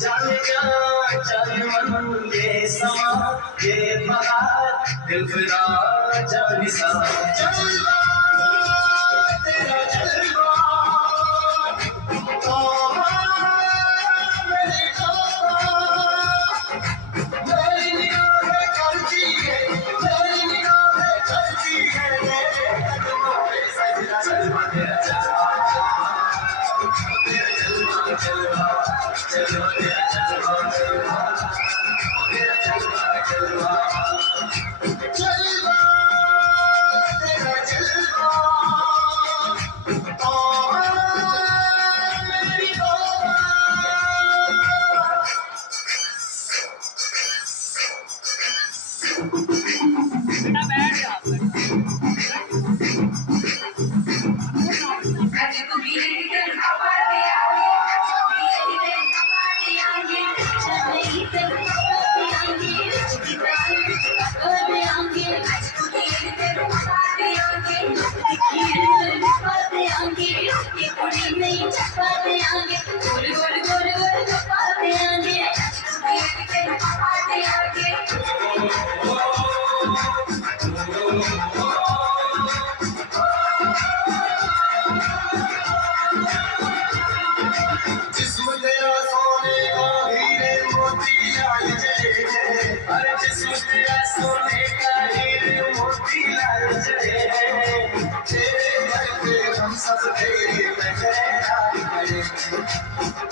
जाने जा जाने मन ये समा ये बहार दिल फिरा जाने सा जलवा तेरा जलवा तौबा मेरी तौबा मेरी निगाहें करती है मेरी निगाहें करती है मेरे कदमों पे सजदा जलवा तेरा जलवा तेरा जलवा जलवा जलवा तेरा जलवा जलवा तेरा जलवा जलवा जलवा तेरा जलवा तौबा मेरी तौबा जिस्म तेरा सोने का हीरे मोती लाल जले अरे जिस्म तेरा सोने का हीरे मोती लाल जले तेरे घर पे हम सब तेरे पहरेदार खड़े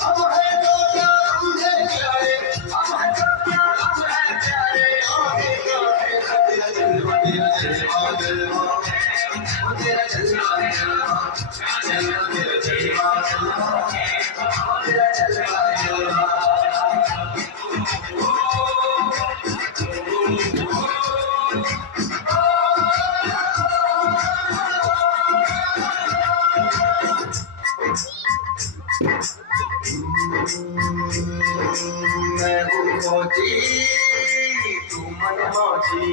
अब है तो क्या हम है प्यारे अब है तो क्या हम है प्यारे आगे क्या है तेरा जलवा तेरा जलवा जलवा तेरा जलवा जलवा जलवा तेरा जलवा जलवा तेरा जलवा जलवा मैं हूँ फौजी तू मनमौजी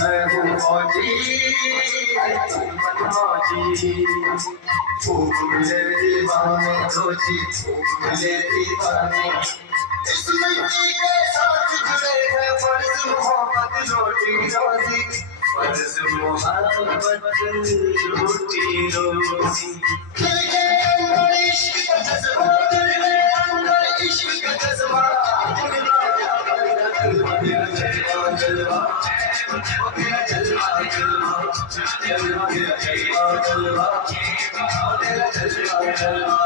मैं हूँ फौजी तू मनमौजी फूले दीवाने खोजी फूले दीवाने इस मिट्टी के साथ जुड़े हैं फर्ज मोहब्बत रोटी रोजी फर्ज मोहब्बत रोटी रोजी दिल के अंदर इश्क का जज्बा दिल के अंदर इश्क का जज्बा तेरा जलवा तेरा जलवा तेरा जलवा जलवा जलवा तेरा जलवा जलवा तेरा जलवा जलवा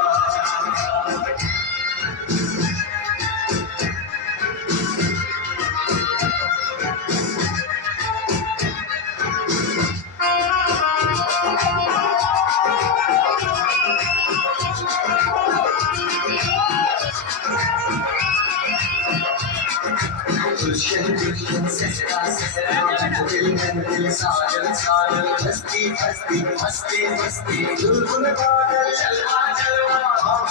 गुलशन गुलशन सहरा सहरा दिल में दिल साजन साजन हस्ती हस्ती मस्ती मस्ती दुल्हन बादल चलवा चलवा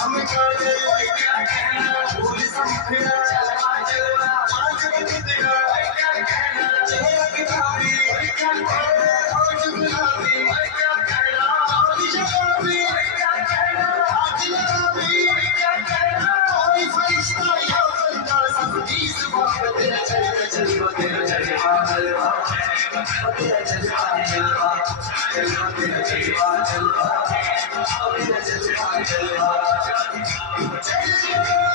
हम काजल क्या कहना फूल संभला चलवा चलवा आज बिगड़ा क्या कहना चेहरा की भाभी क्या कहना आज गुलाबी क्या कहना आज शराबी क्या कहना आज गुलाबी क्या कहना कोई फरिश्ता या बंदा सब चीज तेरा जलवा जलवा तेरा जलवा जलवा तेरा जलवा जलवा जलवा तेरा जलवा जलवा तेरा जलवा जलवा